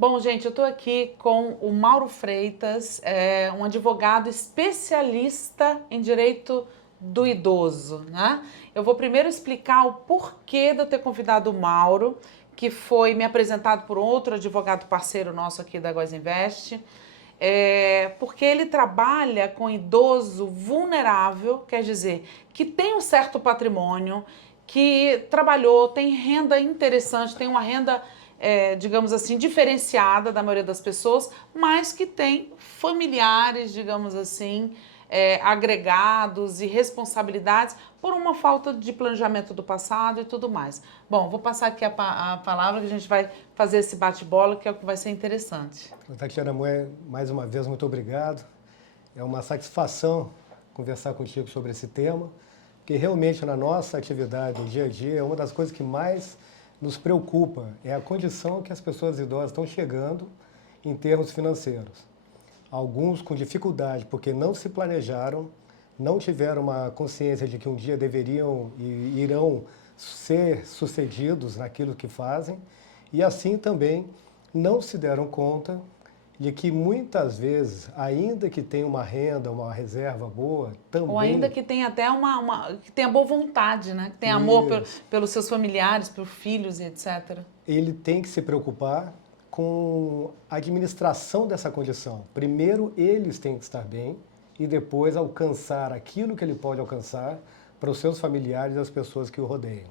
Bom, gente, eu estou aqui com o Mauro Freitas, um advogado especialista em direito do idoso, né? Eu vou primeiro explicar o porquê de eu ter convidado o Mauro, que foi me apresentado por outro advogado parceiro nosso aqui da Góes Invest, porque ele trabalha com idoso vulnerável, quer dizer, que tem um certo patrimônio, que trabalhou, tem renda interessante, tem uma renda, digamos assim, diferenciada da maioria das pessoas, mas que tem familiares, digamos assim, agregados e responsabilidades por uma falta de planejamento do passado e tudo mais. Bom, vou passar aqui a palavra que a gente vai fazer esse bate-bola, que é o que vai ser interessante. Tatiana Moé, mais uma vez, muito obrigado. É uma satisfação conversar contigo sobre esse tema, porque realmente na nossa atividade, no dia a dia, é uma das coisas que mais nos preocupa, é a condição que as pessoas idosas estão chegando em termos financeiros. Alguns com dificuldade, porque não se planejaram, não tiveram uma consciência de que um dia deveriam e irão ser sucedidos naquilo que fazem, e assim também não se deram conta de que muitas vezes, ainda que tenha uma renda, uma reserva boa, também... Ou ainda que tenha até que tenha boa vontade, né? Que tenha amor pelos seus familiares, pelos filhos e etc. Ele tem que se preocupar com a administração dessa condição. Primeiro, eles têm que estar bem e depois alcançar aquilo que ele pode alcançar para os seus familiares e as pessoas que o rodeiam.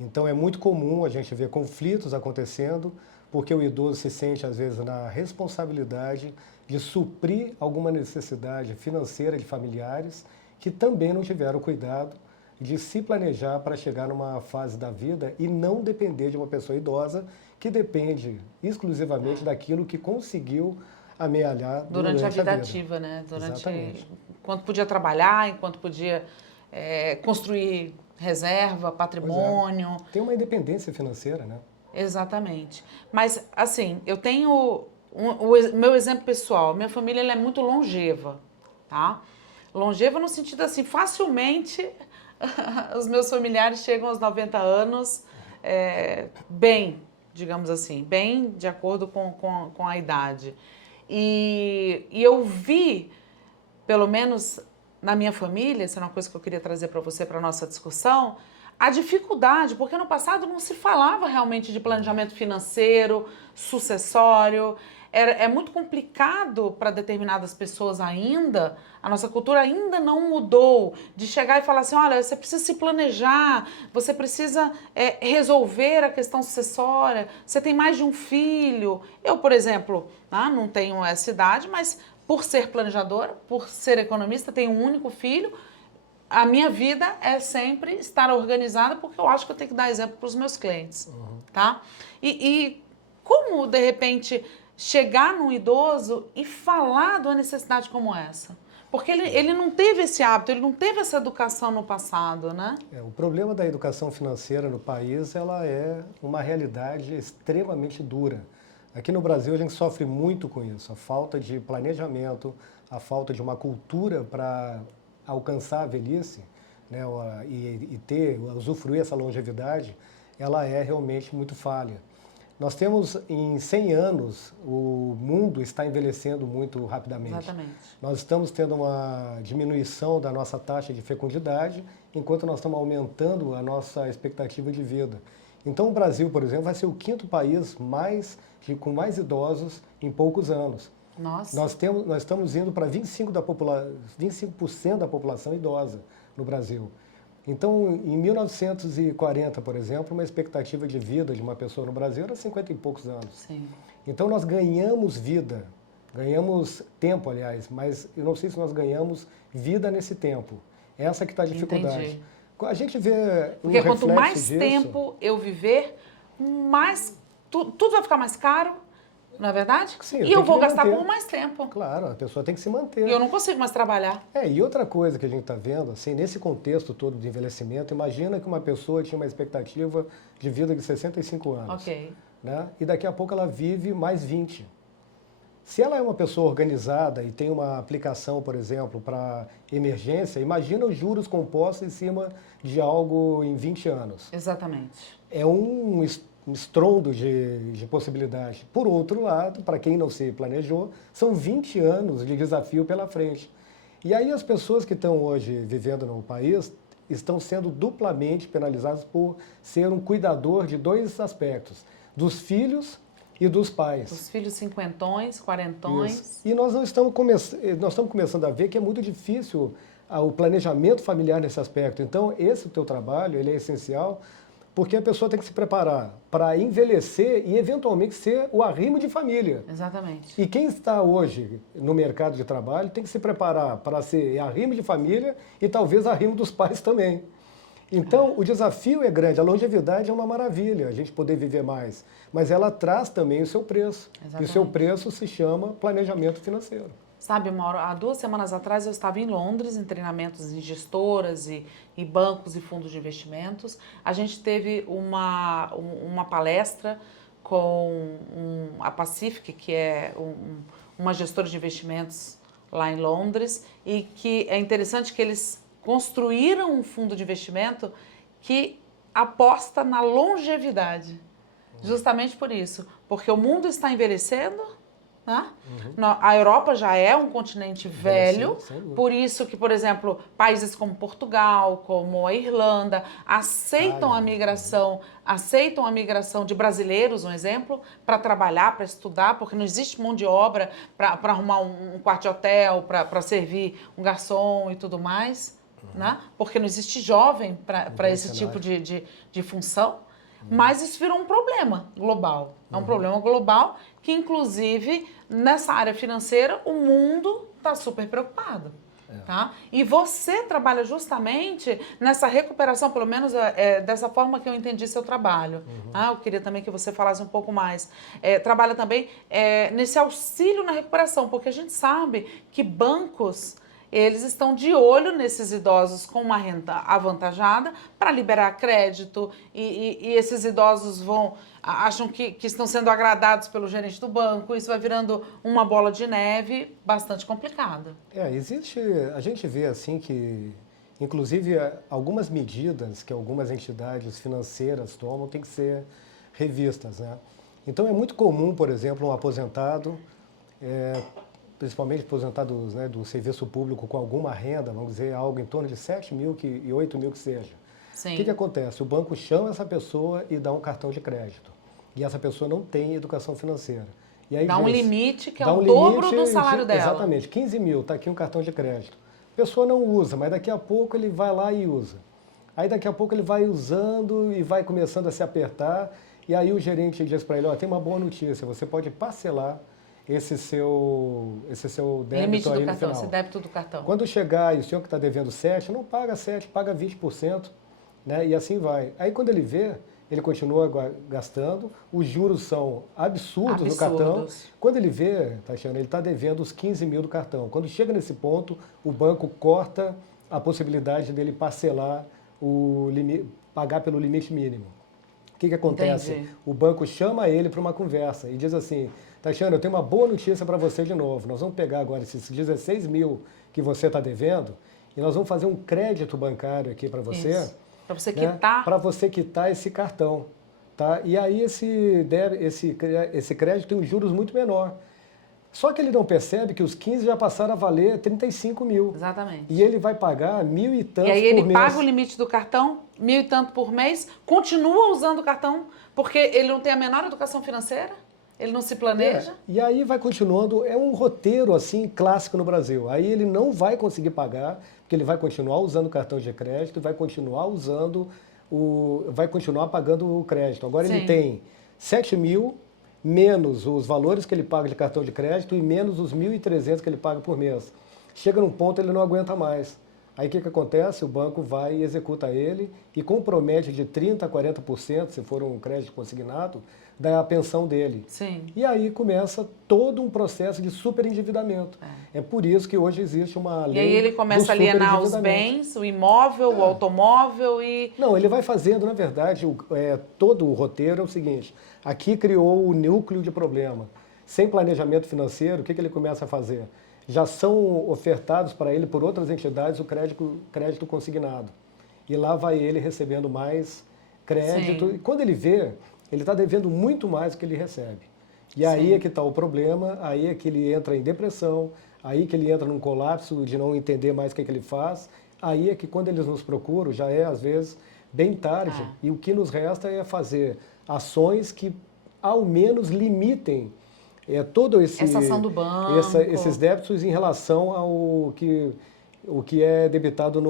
Então, é muito comum a gente ver conflitos acontecendo porque o idoso se sente, às vezes, na responsabilidade de suprir alguma necessidade financeira de familiares que também não tiveram cuidado de se planejar para chegar numa fase da vida e não depender de uma pessoa idosa que depende exclusivamente daquilo que conseguiu amealhar durante a vida ativa, né? Enquanto podia trabalhar, enquanto podia construir reserva, patrimônio. Tem uma independência financeira, né? Exatamente. Mas, assim, eu tenho o meu exemplo pessoal. Minha família ela é muito longeva, tá? Longeva no sentido assim, facilmente os meus familiares chegam aos 90 anos bem, digamos assim, bem de acordo com a idade. E eu vi, pelo menos na minha família, essa é uma coisa que eu queria trazer para você, para a nossa discussão, a dificuldade, porque no passado não se falava realmente de planejamento financeiro, sucessório. É muito complicado para determinadas pessoas ainda, a nossa cultura ainda não mudou, de chegar e falar assim, olha, você precisa se planejar, você precisa resolver a questão sucessória, você tem mais de um filho. Eu, por exemplo, não tenho essa idade, mas por ser planejadora, por ser economista, tenho um único filho. A minha vida é sempre estar organizada, porque eu acho que eu tenho que dar exemplo para os meus clientes, tá? E como, de repente, chegar num idoso e falar de uma necessidade como essa? Porque ele não teve esse hábito, ele não teve essa educação no passado, né? O problema da educação financeira no país, ela é uma realidade extremamente dura. Aqui no Brasil a gente sofre muito com isso, a falta de planejamento, a falta de uma cultura para alcançar a velhice, né, e usufruir essa longevidade, ela é realmente muito falha. Nós temos, em 100 anos, o mundo está envelhecendo muito rapidamente. Exatamente. Nós estamos tendo uma diminuição da nossa taxa de fecundidade, enquanto nós estamos aumentando a nossa expectativa de vida. Então, o Brasil, por exemplo, vai ser o 5º país com mais idosos em poucos anos. Nossa. Nós estamos indo para 25% da população idosa no Brasil. Então, em 1940, por exemplo, uma expectativa de vida de uma pessoa no Brasil era 50 e poucos anos. Sim. Então, nós ganhamos vida, ganhamos tempo, aliás, mas eu não sei se nós ganhamos vida nesse tempo. Essa que está a dificuldade. Entendi. A gente vê porque quanto mais tempo eu viver, mais tudo vai ficar mais caro. Não é verdade? Sim, e eu vou gastar por mais tempo. Claro, a pessoa tem que se manter. E eu não consigo mais trabalhar. E outra coisa que a gente está vendo, assim, nesse contexto todo de envelhecimento, imagina que uma pessoa tinha uma expectativa de vida de 65 anos. Ok. Né? E daqui a pouco ela vive mais 20. Se ela é uma pessoa organizada e tem uma aplicação, por exemplo, para emergência, imagina os juros compostos em cima de algo em 20 anos. Exatamente. É um um estrondo de possibilidade. Por outro lado, para quem não se planejou, são 20 anos de desafio pela frente. E aí as pessoas que estão hoje vivendo no país estão sendo duplamente penalizadas por ser um cuidador de dois aspectos, dos filhos e dos pais. Os filhos cinquentões, quarentões. Isso. E nós estamos começando a ver que é muito difícil o planejamento familiar nesse aspecto. Então, esse teu trabalho ele é essencial, porque a pessoa tem que se preparar para envelhecer e, eventualmente, ser o arrimo de família. Exatamente. E quem está hoje no mercado de trabalho tem que se preparar para ser arrimo de família e talvez arrimo dos pais também. Então, o desafio é grande. A longevidade é uma maravilha, a gente poder viver mais. Mas ela traz também o seu preço. Exatamente. E o seu preço se chama planejamento financeiro. Sabe, Mauro, há 2 semanas atrás eu estava em Londres, em treinamentos em gestoras e bancos e fundos de investimentos. A gente teve uma palestra com a Pacific, que é uma gestora de investimentos lá em Londres, e que é interessante que eles construíram um fundo de investimento que aposta na longevidade. Justamente por isso, porque o mundo está envelhecendo, né? A Europa já é um continente velho, por isso que, por exemplo, países como Portugal, como a Irlanda, aceitam a migração de brasileiros, um exemplo, para trabalhar, para estudar, porque não existe mão de obra para arrumar um quarto de hotel, para servir um garçom e tudo mais, né? Porque não existe jovem para esse tipo de função. Mas isso virou um problema global. É um problema global que, inclusive, nessa área financeira, o mundo está super preocupado. Tá? E você trabalha justamente nessa recuperação, pelo menos dessa forma que eu entendi seu trabalho. Tá? Eu queria também que você falasse um pouco mais. Trabalha também nesse auxílio na recuperação, porque a gente sabe que bancos... eles estão de olho nesses idosos com uma renda avantajada para liberar crédito e esses idosos acham que estão sendo agradados pelo gerente do banco, isso vai virando uma bola de neve bastante complicada. A gente vê assim que, inclusive, algumas medidas que algumas entidades financeiras tomam têm que ser revistas, né? Então é muito comum, por exemplo, um aposentado, principalmente aposentados, né, do serviço público com alguma renda, vamos dizer, algo em torno de 7 mil e 8 mil que seja. Sim. O que acontece? O banco chama essa pessoa e dá um cartão de crédito. E essa pessoa não tem educação financeira. E aí dá um limite que é o limite, dobro do salário dela. Exatamente, 15 mil, está aqui um cartão de crédito. A pessoa não usa, mas daqui a pouco ele vai lá e usa. Aí daqui a pouco ele vai usando e vai começando a se apertar. E aí o gerente diz para ele, tem uma boa notícia, você pode parcelar esse seu débito limite aí do no cartão, final. esse débito do cartão. Quando chegar e o senhor que está devendo 7, não paga 7, paga 20%, né? E assim vai. Aí quando ele vê, ele continua gastando, os juros são absurdos no cartão. Quando ele vê, Tatiana, ele está devendo os 15 mil do cartão. Quando chega nesse ponto, o banco corta a possibilidade dele parcelar pagar pelo limite mínimo. O que acontece? Entendi. O banco chama ele para uma conversa e diz assim, Tatiana, eu tenho uma boa notícia para você de novo. Nós vamos pegar agora esses 16 mil que você está devendo e nós vamos fazer um crédito bancário aqui para você. Para você quitar. Para você quitar esse cartão. Tá? E aí esse crédito tem um juros muito menor. Só que ele não percebe que os 15 já passaram a valer 35 mil. Exatamente. E ele vai pagar 1.000 e tantos por mês. E aí ele paga o limite do cartão, 1.000 e tanto por mês, continua usando o cartão, porque ele não tem a menor educação financeira, ele não se planeja. E aí vai continuando, é um roteiro assim clássico no Brasil. Aí ele não vai conseguir pagar, porque ele vai continuar usando o cartão de crédito, vai continuar vai continuar pagando o crédito. Agora ele tem 7 mil, menos os valores que ele paga de cartão de crédito e menos os 1.300 que ele paga por mês. Chega num ponto ele não aguenta mais. Aí o que acontece? O banco vai e executa ele e compromete de 30% a 40%, se for um crédito consignado, da pensão dele. Sim. E aí começa todo um processo de superendividamento. É por isso que hoje existe uma lei. E aí ele começa a alienar os bens, o imóvel, o automóvel e... Não, ele vai fazendo, na verdade, todo o roteiro é o seguinte, aqui criou o núcleo de problema. Sem planejamento financeiro, o que ele começa a fazer? Já são ofertados para ele por outras entidades o crédito consignado. E lá vai ele recebendo mais crédito. Sim. E quando ele vê, ele está devendo muito mais do que ele recebe. E aí é que está o problema, aí é que ele entra em depressão, aí que ele entra num colapso de não entender mais o que ele faz, aí é que quando eles nos procuram, já é às vezes bem tarde, e o que nos resta é fazer ações que ao menos limitem todo essa ação do banco. esses débitos em relação ao que é debitado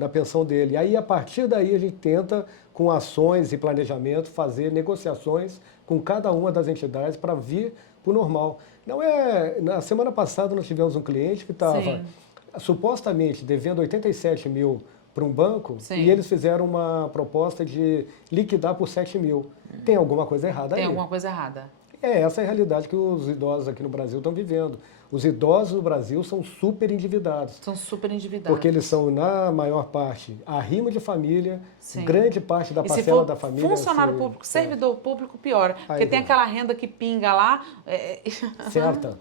na pensão dele. Aí, a partir daí, a gente tenta, com ações e planejamento, fazer negociações com cada uma das entidades para vir para o normal. Na semana passada, nós tivemos um cliente que estava supostamente devendo 87 mil para um banco, e eles fizeram uma proposta de liquidar por 7 mil. Tem alguma coisa errada aí. Tem alguma coisa errada. Essa é a realidade que os idosos aqui no Brasil estão vivendo. Os idosos no Brasil são super endividados. São super endividados. Porque eles são, na maior parte, arrimo de família, grande parte da parcela da família... funcionário público, servidor público, pior. Porque tem aquela renda que pinga lá... Certa.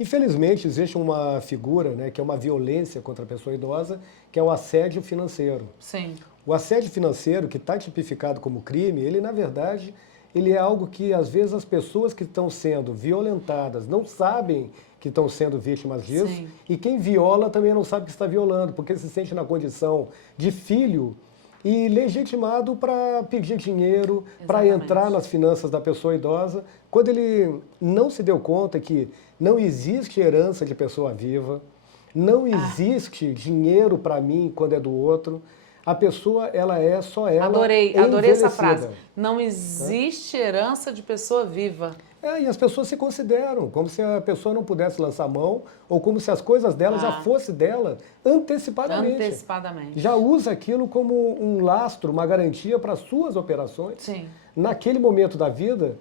Infelizmente, existe uma figura, né, que é uma violência contra a pessoa idosa, que é o assédio financeiro. Sim. O assédio financeiro, que está tipificado como crime, ele, na verdade... ele é algo que, às vezes, as pessoas que estão sendo violentadas não sabem que estão sendo vítimas disso, e quem viola também não sabe que está violando, porque se sente na condição de filho e legitimado para pedir dinheiro, para entrar nas finanças da pessoa idosa, quando ele não se deu conta que não existe herança de pessoa viva, não existe dinheiro para mim quando é do outro. A pessoa, ela é só ela. Adorei essa frase. Não existe herança de pessoa viva. E as pessoas se consideram como se a pessoa não pudesse lançar mão, ou como se as coisas dela já fossem dela antecipadamente. Antecipadamente. Já usa aquilo como um lastro, uma garantia para as suas operações. Sim. Naquele momento da vida,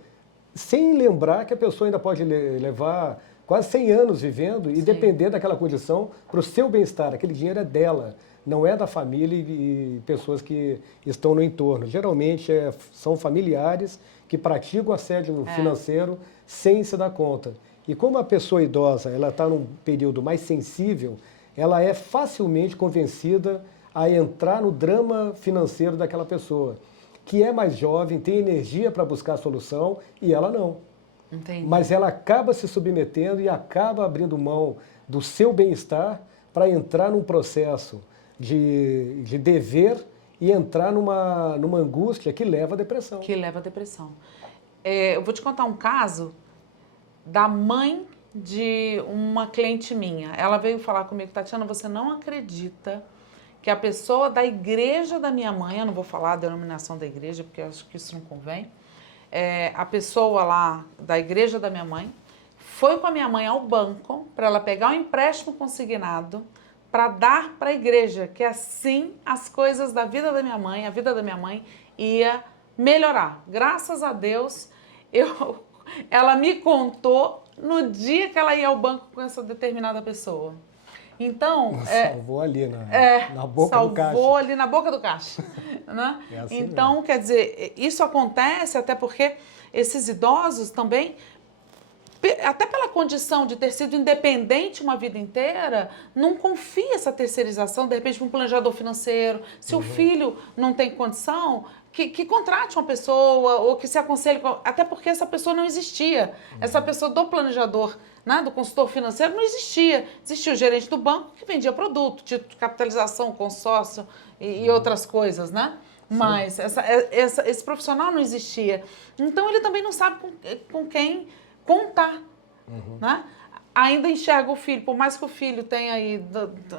sem lembrar que a pessoa ainda pode levar quase 100 anos vivendo e depender daquela condição para o seu bem-estar. Aquele dinheiro é dela. Não é da família e pessoas que estão no entorno. Geralmente são familiares que praticam assédio financeiro sem se dar conta. E como a pessoa idosa ela está num período mais sensível, ela é facilmente convencida a entrar no drama financeiro daquela pessoa, que é mais jovem, tem energia para buscar a solução e ela não. Entendi. Mas ela acaba se submetendo e acaba abrindo mão do seu bem-estar para entrar num processo de dever e entrar numa angústia que leva à depressão. Que leva à depressão. Eu vou te contar um caso da mãe de uma cliente minha. Ela veio falar comigo, Tatiana, você não acredita que a pessoa da igreja da minha mãe, eu não vou falar a denominação da igreja, porque eu acho que isso não convém, a pessoa lá da igreja da minha mãe foi com a minha mãe ao banco para ela pegar um empréstimo consignado para dar para a igreja, que assim as coisas da vida da minha mãe, a vida da minha mãe ia melhorar. Graças a Deus, ela me contou no dia que ela ia ao banco com essa determinada pessoa. Então... salvou ali na boca do caixa. Salvou ali na boca do caixa. Né? Assim então, mesmo. Quer dizer, isso acontece até porque esses idosos também... até pela condição de ter sido independente uma vida inteira, não confia essa terceirização, de repente, para um planejador financeiro. Se o filho não tem condição, que contrate uma pessoa ou que se aconselhe, até porque essa pessoa não existia. Essa pessoa do planejador, né, do consultor financeiro, não existia. Existia o gerente do banco que vendia produto, título de capitalização, consórcio e outras coisas, né? Mas esse profissional não existia. Então, ele também não sabe com quem contar, né? Ainda enxerga o filho, por mais que o filho tenha aí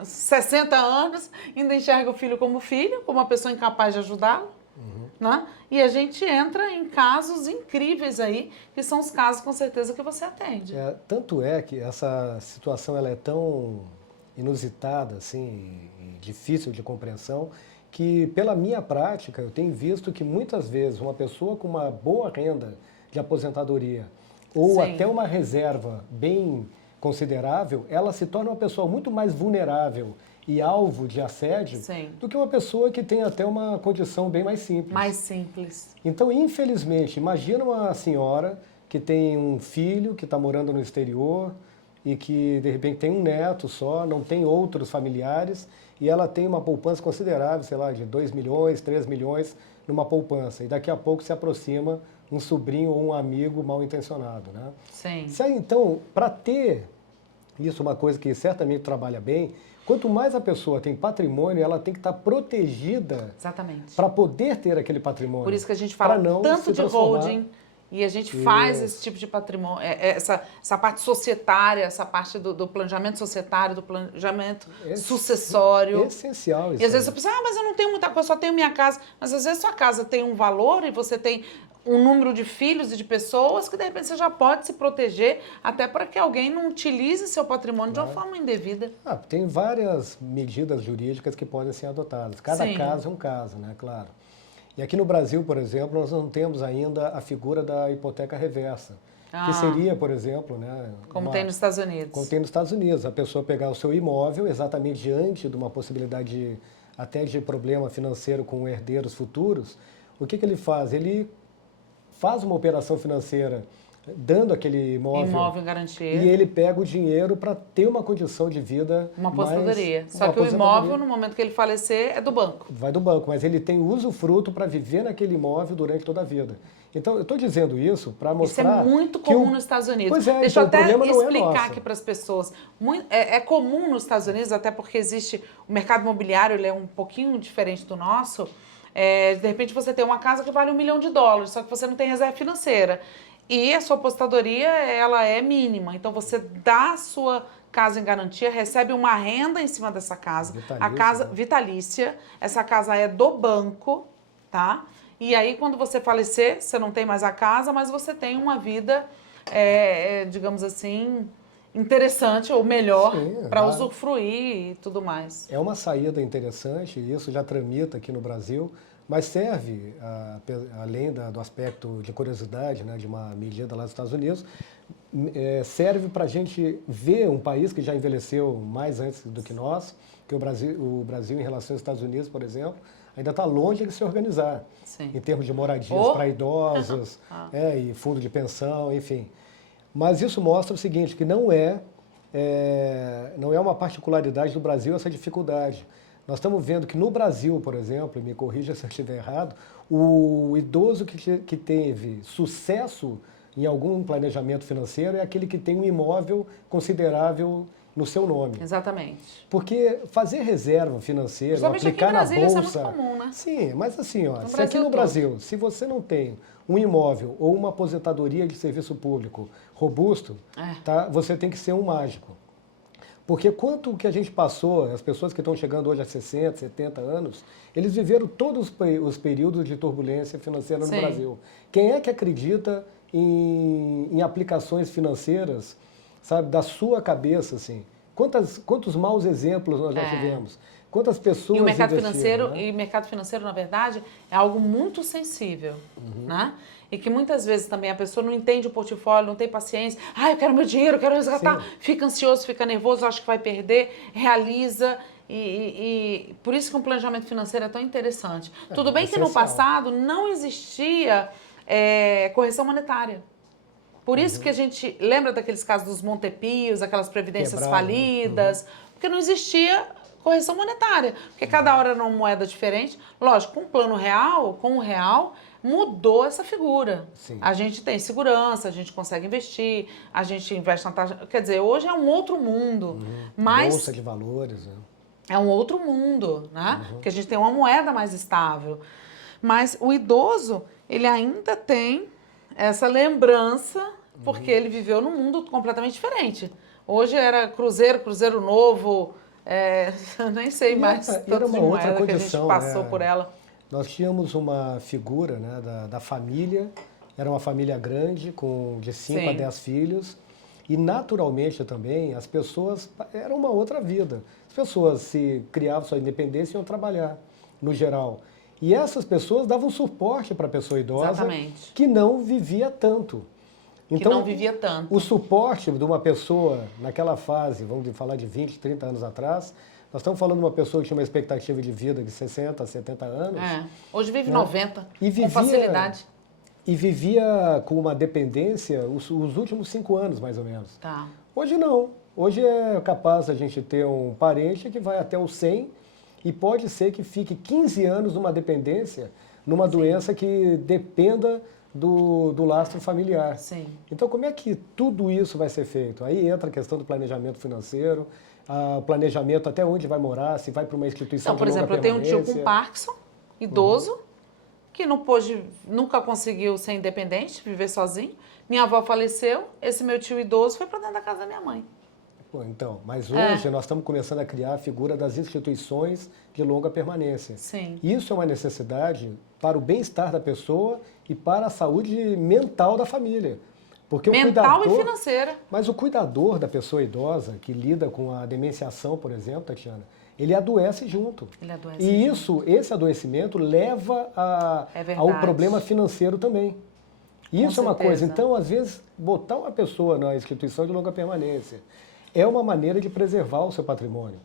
60 anos, ainda enxerga o filho, como uma pessoa incapaz de ajudá-lo, né? E a gente entra em casos incríveis aí, que são os casos, com certeza, que você atende. Tanto é que essa situação ela é tão inusitada, assim, e difícil de compreensão, que pela minha prática eu tenho visto que muitas vezes uma pessoa com uma boa renda de aposentadoria ou até uma reserva bem considerável, ela se torna uma pessoa muito mais vulnerável e alvo de assédio do que uma pessoa que tem até uma condição bem mais simples. Mais simples. Então, infelizmente, imagina uma senhora que tem um filho que está morando no exterior e que, de repente, tem um neto só, não tem outros familiares, e ela tem uma poupança considerável, sei lá, de 2 milhões, 3 milhões numa poupança. E daqui a pouco se aproxima um sobrinho ou um amigo mal intencionado, né? Sim. Então, para ter isso, uma coisa que certamente trabalha bem, quanto mais a pessoa tem patrimônio, ela tem que estar protegida Exatamente. para poder ter aquele patrimônio. Por isso que a gente fala não tanto se de transformar. holding e a gente faz esse tipo de patrimônio, essa parte societária, essa parte do planejamento societário, do planejamento sucessório. Essencial isso. E às vezes você pensa, mas eu não tenho muita coisa, só tenho minha casa. Mas às vezes sua casa tem um valor e você tem um número de filhos e de pessoas que de repente você já pode se proteger até para que alguém não utilize seu patrimônio de uma forma indevida. Tem várias medidas jurídicas que podem ser adotadas. Cada Sim. caso é um caso, né? Claro. E aqui no Brasil, por exemplo, nós não temos ainda a figura da hipoteca reversa, que seria, por exemplo, né, como tem nos Estados Unidos. Como tem nos Estados Unidos, a pessoa pegar o seu imóvel exatamente diante de uma possibilidade até de problema financeiro com herdeiros futuros. O que ele faz? Ele faz uma operação financeira dando aquele imóvel em garantia. E ele pega o dinheiro para ter uma condição de vida. Uma aposentadoria. Só que o imóvel, no momento que ele falecer, é do banco. Vai do banco, mas ele tem usufruto para viver naquele imóvel durante toda a vida. Então, eu estou dizendo isso para mostrar. Isso é muito comum nos Estados Unidos. Pois é, Deixa eu então, até explicar aqui para as pessoas. É comum nos Estados Unidos, até porque existe. O mercado imobiliário ele é um pouquinho diferente do nosso. De repente você tem uma casa que vale $1 milhão, só que você não tem reserva financeira. E a sua aposentadoria, ela é mínima. Então, você dá a sua casa em garantia, recebe uma renda em cima dessa casa. Vitalícia, a casa né? Vitalícia. Essa casa é do banco, tá? E aí, quando você falecer, você não tem mais a casa, mas você tem uma vida, digamos assim, interessante ou melhor para usufruir e tudo mais. É uma saída interessante, isso já tramita aqui no Brasil, mas serve, além do aspecto de curiosidade, né, de uma medida lá dos Estados Unidos, serve para a gente ver um país que já envelheceu mais antes do que nós, que o Brasil em relação aos Estados Unidos, por exemplo, ainda está longe de se organizar. Sim. Em termos de moradias para idosos, e fundo de pensão, enfim. Mas isso mostra o seguinte, que não é uma particularidade do Brasil essa dificuldade. Nós estamos vendo que no Brasil, por exemplo, me corrija se eu estiver errado, o idoso que teve sucesso em algum planejamento financeiro é aquele que tem um imóvel considerável no seu nome. Exatamente. Porque fazer reserva financeira, aplicar na bolsa... Isso é muito comum, né? Sim, mas assim, se aqui no Brasil, se você não tem um imóvel ou uma aposentadoria de serviço público robusto, tá, você tem que ser um mágico. Porque quanto que a gente passou, as pessoas que estão chegando hoje a 60, 70 anos, eles viveram todos os períodos de turbulência financeira no Brasil. Quem é que acredita em aplicações financeiras, sabe, da sua cabeça, assim? Quantos maus exemplos nós já tivemos? Quantas pessoas e o mercado financeiro, né? E o mercado financeiro, na verdade, é algo muito sensível, né? E que muitas vezes também a pessoa não entende o portfólio, não tem paciência. Eu quero meu dinheiro, eu quero resgatar. Sim. Fica ansioso, fica nervoso, acha que vai perder, realiza. E por isso que um planejamento financeiro é tão interessante. Tudo bem que no passado não existia correção monetária. Por isso que a gente lembra daqueles casos dos Montepios, aquelas previdências falidas, porque não existia correção monetária, porque cada hora era uma moeda diferente. Lógico, com o plano real, com o real, mudou essa figura. Sim. A gente tem segurança, a gente consegue investir, a gente investe na taxa... Quer dizer, hoje é um outro mundo. Mas bolsa de valores, né? É um outro mundo, né? Porque a gente tem uma moeda mais estável. Mas o idoso, ele ainda tem essa lembrança, porque ele viveu num mundo completamente diferente. Hoje era cruzeiro novo, eu nem sei mais tanto de moeda que a gente passou por ela. Nós tínhamos uma figura, né, da família, era uma família grande, de 5 a 10 filhos, e naturalmente também as pessoas, era uma outra vida. As pessoas se criavam sua independência e iam trabalhar, no geral. E essas pessoas davam suporte para a pessoa idosa que não vivia tanto. Então, que não vivia tanto. O suporte de uma pessoa naquela fase, vamos falar de 20, 30 anos atrás, nós estamos falando de uma pessoa que tinha uma expectativa de vida de 60, 70 anos. Hoje vive 90, com facilidade. E vivia com uma dependência os últimos 5 anos, mais ou menos. Tá. Hoje não. Hoje é capaz a gente ter um parente que vai até os 100 e pode ser que fique 15 anos numa dependência, numa doença que dependa do lastro familiar. Sim. Então, como é que tudo isso vai ser feito? Aí entra a questão do planejamento financeiro, o planejamento até onde vai morar, se vai para uma instituição Então, por de longa exemplo, eu tenho um tio com permanência. Parkinson, idoso, que não pôde, nunca conseguiu ser independente, viver sozinho. Minha avó faleceu, esse meu tio idoso foi para dentro da casa da minha mãe. Pô, então, mas hoje nós estamos começando a criar a figura das instituições de longa permanência. Sim. Isso é uma necessidade para o bem-estar da pessoa e para a saúde mental da família. Porque Mental o cuidador, e financeira. Mas o cuidador da pessoa idosa, que lida com a demenciação, por exemplo, Tatiana, ele adoece junto. Ele adoece E junto. esse adoecimento leva É verdade. ao problema financeiro também. Isso é uma certeza. coisa. Então, às vezes, botar uma pessoa na instituição de longa permanência é uma maneira de preservar o seu patrimônio.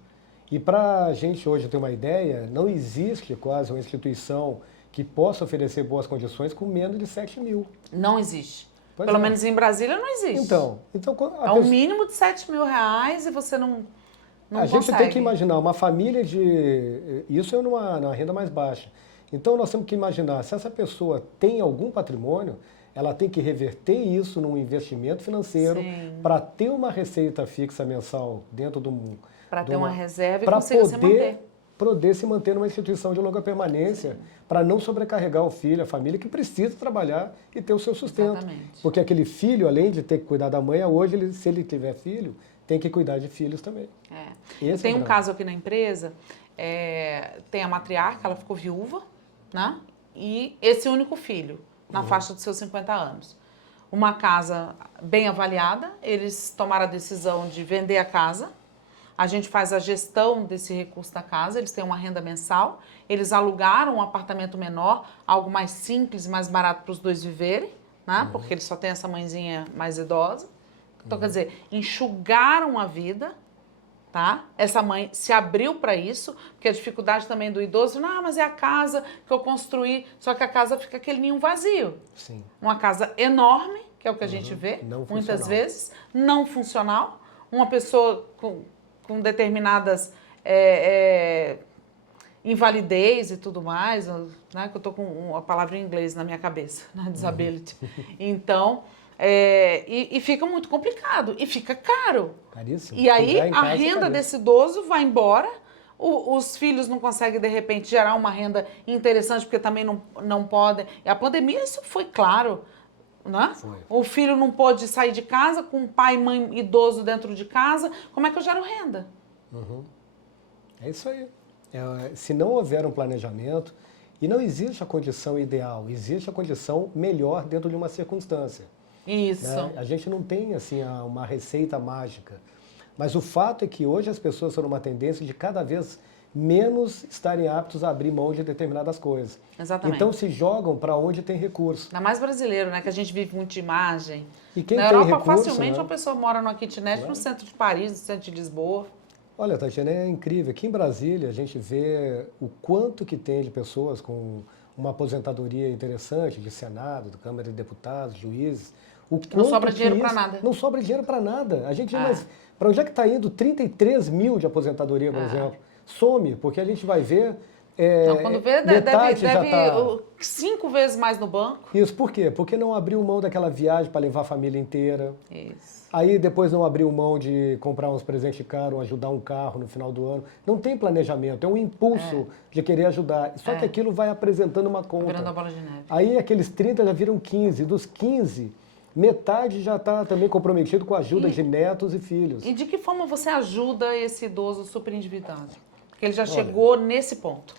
E para a gente hoje ter uma ideia, não existe quase uma instituição que possa oferecer boas condições com menos de 7 mil. Não existe. Pois Pelo é. menos em Brasília não existe. Então É um mínimo de 7 mil reais e você não a gente consegue. tem que imaginar uma família de... Isso é numa renda mais baixa. Então nós temos que imaginar, se essa pessoa tem algum patrimônio, ela tem que reverter isso num investimento financeiro para ter uma receita fixa mensal dentro para ter uma reserva e para conseguir se manter. poder se manter numa instituição de longa permanência, para não sobrecarregar o filho, a família que precisa trabalhar e ter o seu sustento. Exatamente. Porque aquele filho, além de ter que cuidar da mãe, hoje, se ele tiver filho, tem que cuidar de filhos também. Esse Tem é o um drama. caso aqui na empresa, tem a matriarca, ela ficou viúva, né? E esse único filho, na faixa dos seus 50 anos. Uma casa bem avaliada, eles tomaram a decisão de vender a casa. A gente faz a gestão desse recurso da casa, eles têm uma renda mensal, eles alugaram um apartamento menor, algo mais simples, mais barato para os dois viverem, né? Porque eles só têm essa mãezinha mais idosa. Então, quer dizer, enxugaram a vida, tá? Essa mãe se abriu para isso, porque a dificuldade também do idoso, não, mas é a casa que eu construí, só que a casa fica aquele ninho vazio. Sim. Uma casa enorme, que é o que a gente vê, Não muitas funcional. vezes, não funcional. Uma pessoa com determinadas invalidez e tudo mais, né? Que eu tô com a palavra em inglês na minha cabeça, né? Disability. Então, e fica muito complicado e fica caro. Caríssimo. E aí Cuidar em a casa é renda caríssimo. desse idoso vai embora, os filhos não conseguem, de repente, gerar uma renda interessante, porque também não podem. E a pandemia, isso foi claro, né? Foi. O filho não pôde sair de casa, com pai e mãe idoso dentro de casa, como é que eu gero renda? É isso aí. Se não houver um planejamento, e não existe a condição ideal, existe a condição melhor dentro de uma circunstância. Isso. Né? A gente não tem assim uma receita mágica. Mas o fato é que hoje as pessoas estão numa tendência de cada vez menos estarem aptos a abrir mão de determinadas coisas. Exatamente. Então se jogam para onde tem recurso. Ainda mais brasileiro, né? Que a gente vive muito de imagem. E quem Na tem Europa, recurso, facilmente, né? uma pessoa mora numa kitnet no centro de Paris, no centro de Lisboa. Olha, Tatiana, é incrível. Aqui em Brasília a gente vê o quanto que tem de pessoas com uma aposentadoria interessante, de Senado, de Câmara de Deputados, juízes. Não sobra dinheiro para nada. Não sobra dinheiro para nada. A gente, mas para onde é que está indo 33 mil de aposentadoria, por exemplo? Some, porque a gente vai ver. Então, quando vê, metade já deve tá... 5 vezes mais no banco. Isso, por quê? Porque não abriu mão daquela viagem para levar a família inteira. Isso. Aí depois não abriu mão de comprar uns presentes caros, ajudar um carro no final do ano. Não tem planejamento, é um impulso de querer ajudar. Só que aquilo vai apresentando uma conta. Virando a bola de neve. Aí aqueles 30 já viram 15. Dos 15, metade já está também comprometido com a ajuda de netos e filhos. E de que forma você ajuda esse idoso super endividado? Porque ele já chegou nesse ponto.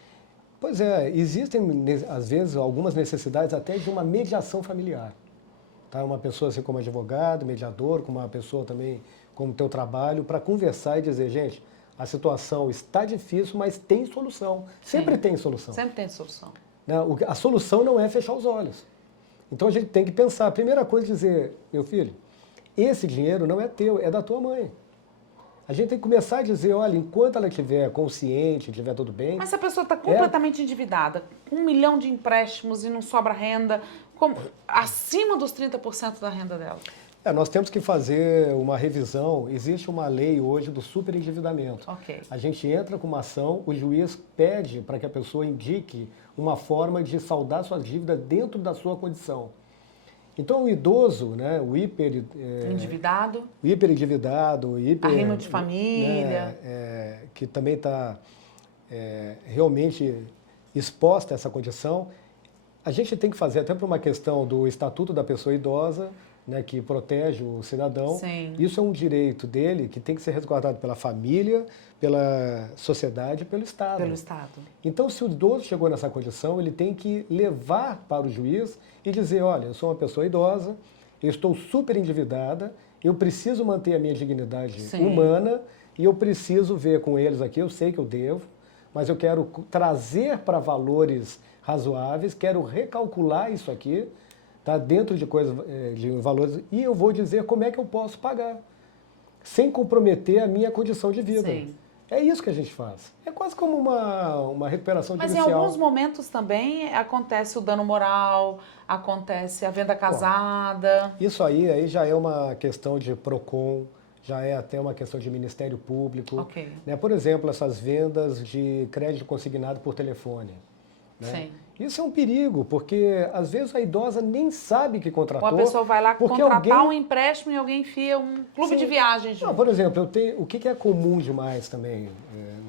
Pois é, existem às vezes algumas necessidades até de uma mediação familiar. Tá? Uma pessoa assim como advogado, mediador, como uma pessoa também como teu trabalho, para conversar e dizer, gente, a situação está difícil, mas tem solução. Sempre tem solução. Sempre tem solução. Né? A solução não é fechar os olhos. Então a gente tem que pensar. A primeira coisa é dizer, meu filho, esse dinheiro não é teu, é da tua mãe. A gente tem que começar a dizer, olha, enquanto ela estiver consciente, estiver tudo bem... Mas se a pessoa está completamente endividada, com 1 milhão de empréstimos e não sobra renda, acima dos 30% da renda dela. Nós temos que fazer uma revisão. Existe uma lei hoje do superendividamento. Ok. A gente entra com uma ação, o juiz pede para que a pessoa indique uma forma de saldar suas dívidas dentro da sua condição. Então, o idoso, né, Endividado, o hiperendividado, arrimo de família. Que também está realmente exposta a essa condição, a gente tem que fazer, até por uma questão do Estatuto da Pessoa Idosa, né, que protege o cidadão. Sim. Isso é um direito dele que tem que ser resguardado pela família, pela sociedade e pelo Estado. Pelo Estado. Então, se o idoso chegou nessa condição, ele tem que levar para o juiz e dizer, olha, eu sou uma pessoa idosa, eu estou super endividada, eu preciso manter a minha dignidade humana e eu preciso ver com eles aqui, eu sei que eu devo, mas eu quero trazer para valores razoáveis, quero recalcular isso aqui, tá, dentro de coisas, de valores, e eu vou dizer como é que eu posso pagar, sem comprometer a minha condição de vida. Sim. É isso que a gente faz. É quase como uma recuperação Mas judicial. em alguns momentos também acontece o dano moral, acontece a venda casada. Isso aí já é uma questão de PROCON, já é até uma questão de Ministério Público. Ok. Né? Por exemplo, essas vendas de crédito consignado por telefone. Né? Sim. Isso é um perigo, porque às vezes a idosa nem sabe que contratou. Ou a pessoa vai lá porque contratar um empréstimo e alguém enfia um clube de viagens. Não, por exemplo, o que é comum demais também,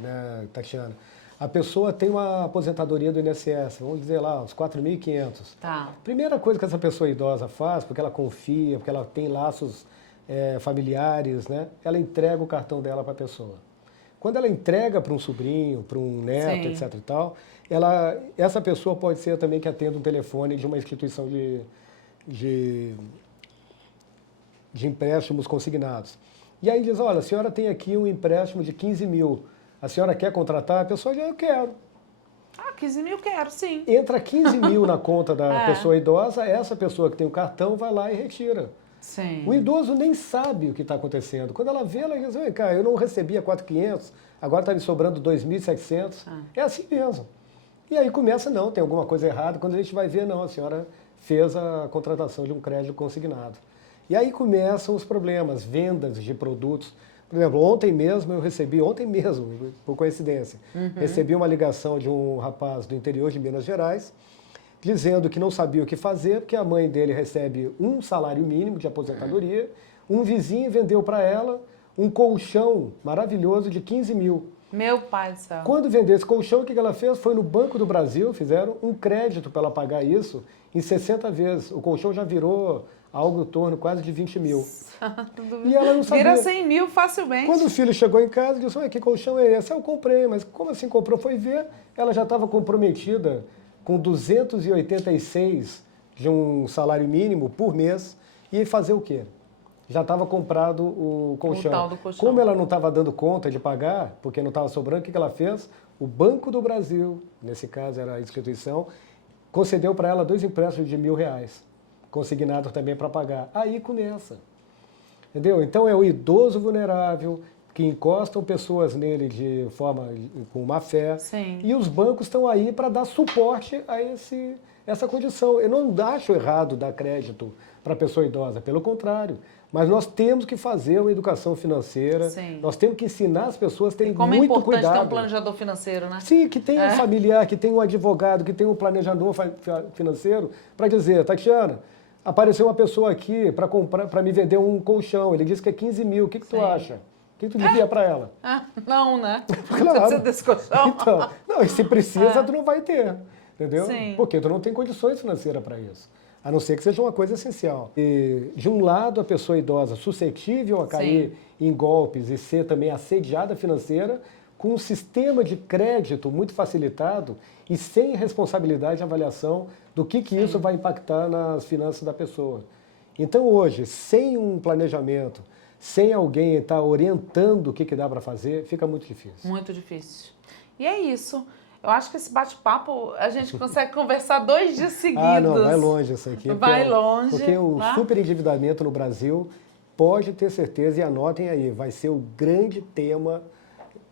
né, Tatiana? A pessoa tem uma aposentadoria do INSS, vamos dizer lá, uns 4.500. Tá. Primeira coisa que essa pessoa idosa faz, porque ela confia, porque ela tem laços familiares, né? Ela entrega o cartão dela para a pessoa. Quando ela entrega para um sobrinho, para um neto, etc. e tal, essa pessoa pode ser também que atenda um telefone de uma instituição de empréstimos consignados. E aí diz, olha, a senhora tem aqui um empréstimo de 15 mil, a senhora quer contratar? A pessoa diz, eu quero. Ah, 15 mil quero, sim. Entra 15 mil na conta da pessoa idosa, essa pessoa que tem o cartão vai lá e retira. Sim. O idoso nem sabe o que está acontecendo. Quando ela vê, ela diz, vem cá, eu não recebia 4.500, agora está me sobrando 2.700. É assim mesmo. E aí começa, não, tem alguma coisa errada. Quando a gente vai ver, não, a senhora fez a contratação de um crédito consignado. E aí começam os problemas, vendas de produtos. Por exemplo, ontem mesmo, por coincidência, recebi uma ligação de um rapaz do interior de Minas Gerais, dizendo que não sabia o que fazer, porque a mãe dele recebe um salário mínimo de aposentadoria, um vizinho vendeu para ela um colchão maravilhoso de 15 mil. Meu pai do céu. Quando vendeu esse colchão, o que ela fez? Foi no Banco do Brasil, fizeram um crédito para ela pagar isso em 60 vezes. O colchão já virou algo em torno quase de 20 mil. E ela não sabia. Vira 100 mil facilmente. Quando o filho chegou em casa, disse, que colchão é esse? Eu comprei, mas como assim comprou? Foi ver, ela já estava comprometida com 286 de um salário mínimo por mês, e fazer o quê? Já estava comprado o colchão. O tal do colchão. Como ela não estava dando conta de pagar, porque não estava sobrando, o que ela fez? O Banco do Brasil, nesse caso era a instituição, concedeu para ela 2 empréstimos de R$1.000, consignados também para pagar. Aí começa. Entendeu? Então é o idoso vulnerável, que encostam pessoas nele de forma com má fé. Sim. E os bancos estão aí para dar suporte a essa condição. Eu não acho errado dar crédito para a pessoa idosa, pelo contrário. Mas nós temos que fazer uma educação financeira, Sim. nós temos que ensinar as pessoas a terem Como muito é importante cuidado. ter um planejador financeiro, né? Sim, que tenha um familiar, que tenha um advogado, que tenha um planejador financeiro para dizer, Tatiana, apareceu uma pessoa aqui para me vender um colchão, ele disse que é 15 mil, o que tu acha? O que tu diria para ela? Não, né? Claro. Precisa desse colchão. Então, não, e se precisa, tu não vai ter, entendeu? Sim. Porque tu não tem condições financeiras para isso. A não ser que seja uma coisa essencial. E, de um lado, a pessoa idosa suscetível a cair em golpes e ser também assediada financeira, com um sistema de crédito muito facilitado e sem responsabilidade de avaliação do que isso vai impactar nas finanças da pessoa. Então, hoje, sem um planejamento, sem alguém estar orientando o que dá para fazer, fica muito difícil. Muito difícil. E é isso. Eu acho que esse bate-papo a gente consegue conversar 2 dias seguidos. Ah, não, vai longe isso aqui. Vai longe. Porque o superendividamento no Brasil, pode ter certeza, e anotem aí, vai ser o grande tema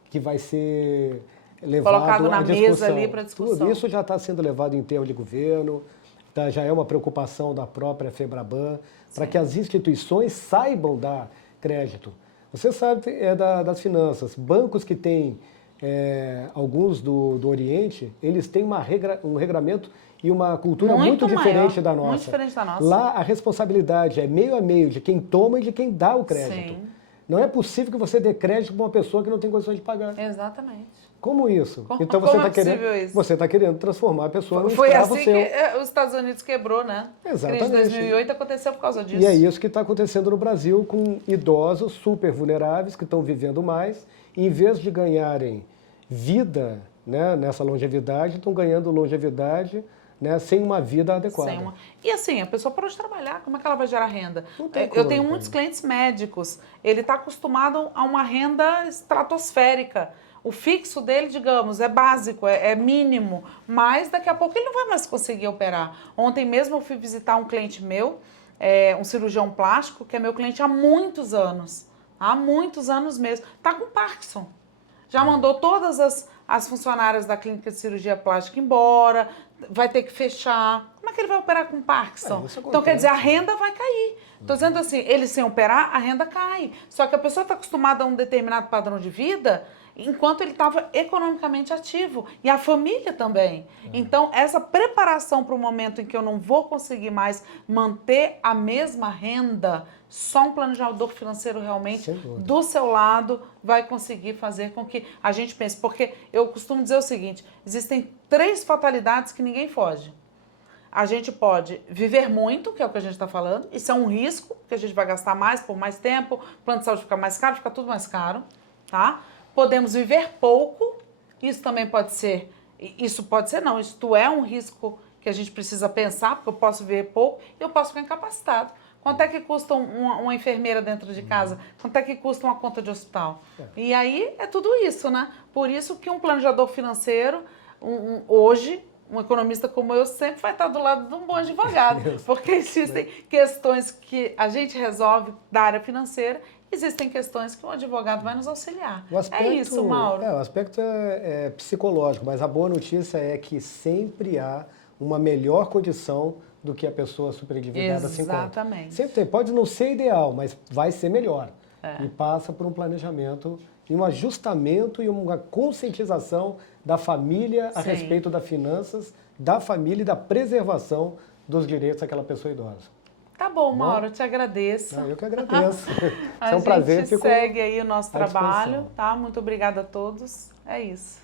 que vai ser levado colocado na à discussão. mesa ali para discussão. Tudo isso já está sendo levado em termos de governo, tá, já é uma preocupação da própria FEBRABAN, para que as instituições saibam dar crédito. Você sabe, das finanças, bancos que têm alguns do Oriente, eles têm um regramento e uma cultura muito maior, diferente da nossa. Muito diferente da nossa. Lá a responsabilidade é meio a meio de quem toma e de quem dá o crédito. Sim. Não é possível que você dê crédito para uma pessoa que não tem condições de pagar. Exatamente. Como isso? Então como você está querendo transformar a pessoa num Foi escravo assim seu. que os Estados Unidos quebrou, né? Exatamente. A crise de 2008 aconteceu por causa disso. E é isso que está acontecendo no Brasil com idosos super vulneráveis que estão vivendo mais e em vez de ganharem vida, né, nessa longevidade, estão ganhando longevidade, né, sem uma vida adequada. E assim, a pessoa parou de trabalhar, como é que ela vai gerar renda? Eu tenho muitos clientes médicos, ele está acostumado a uma renda estratosférica. O fixo dele, digamos, é básico, é mínimo, mas daqui a pouco ele não vai mais conseguir operar. Ontem mesmo eu fui visitar um cliente meu, um cirurgião plástico, que é meu cliente há muitos anos mesmo, está com Parkinson. Já mandou todas as funcionárias da clínica de cirurgia plástica embora, vai ter que fechar. Como é que ele vai operar com Parkinson? Então, quer dizer, a renda vai cair. Estou dizendo assim, ele sem operar, a renda cai. Só que a pessoa está acostumada a um determinado padrão de vida, enquanto ele estava economicamente ativo. E a família também. Então, essa preparação para o momento em que eu não vou conseguir mais manter a mesma renda, só um planejador financeiro realmente do seu lado vai conseguir fazer com que a gente pense. Porque eu costumo dizer o seguinte, existem 3 fatalidades que ninguém foge. A gente pode viver muito, que é o que a gente está falando, isso é um risco, que a gente vai gastar mais por mais tempo, o plano de saúde fica mais caro, fica tudo mais caro, tá? Podemos viver pouco, isso também pode ser, isso é um risco que a gente precisa pensar, porque eu posso viver pouco e eu posso ficar incapacitado. Quanto é que custa uma enfermeira dentro de casa? Quanto é que custa uma conta de hospital? E aí é tudo isso, né? Por isso que um planejador financeiro, hoje, um economista como eu sempre vai estar do lado de um bom advogado, porque existem questões que a gente resolve da área financeira, existem questões que um advogado vai nos auxiliar. É isso, Mauro. O aspecto é psicológico, mas a boa notícia é que sempre há uma melhor condição do que a pessoa superendividada se encontra. Exatamente. Sempre tem, pode não ser ideal, mas vai ser melhor. E passa por um planejamento e um ajustamento e uma conscientização da família a respeito das finanças, da família e da preservação dos direitos daquela pessoa idosa. Tá bom, Mauro, eu te agradeço. Eu que agradeço. É um prazer. A gente segue aí o nosso trabalho, tá? Muito obrigada a todos. É isso.